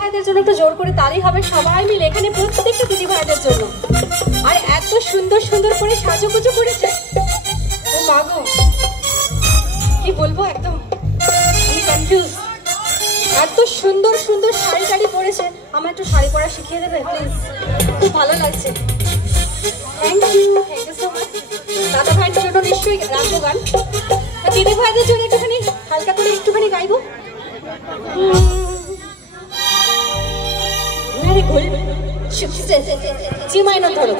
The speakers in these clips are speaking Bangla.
ভাইদের জন্য একটু জোর করে তালি হবে সবাই মিলে, এখানে প্রত্যেকটা দিদি ভাইদের জন্য। আর এত সুন্দর সুন্দর করে সাজুগুজু করেছে, ও মা গো কি বলবো, একদম আমি কনফিউজ। এত সুন্দর সুন্দর শাড়ি টাড়ি পরেছে, আমার একটু শাড়ি পরা শিখিয়ে দেবে প্লিজ, খুব ভালো লাগছে। Thank you so much. দাদা ভাইয়ের জন্য নিশ্চয়ই রাখবো গান, দিদি ভাইদের জন্য একটুখানি হালকা করে একটুখানি গাইবো। আরে গোল জি মাইনর ধরো।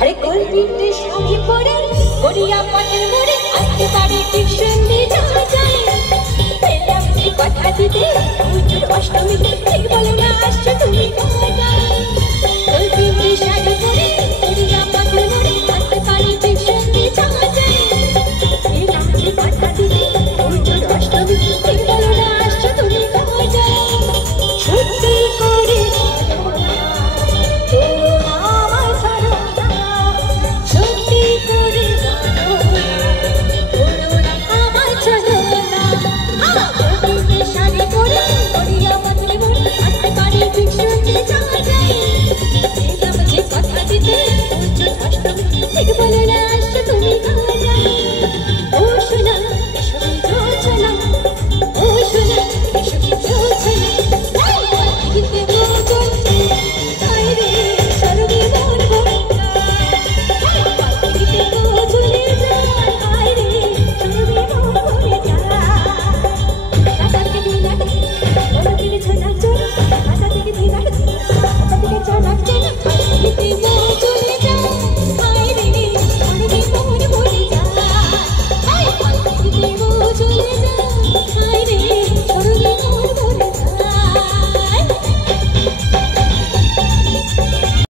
আরে গোল পিঠে শাড়ি পরে গড়িয়া পাটের মোড়ে আসতে পারে ঠিক সন্ধে যাওয়া যায়। পেলাম যে কথা দিতে পুজোর অষ্টমীতে ঠিক বলো না আসছো তুমি কোথায়। গোল পিঠে শাড়ি পরে গড়িয়া পাটের মোড়ে আসতে পারে ঠিক সন্ধে যাওয়া যায়। পেলাম যে কথা দিতে পুজোর অষ্টমীতে ঠিক বলো না আসছো তুমি কোথায়। সত্যি করে ঠিক বলে না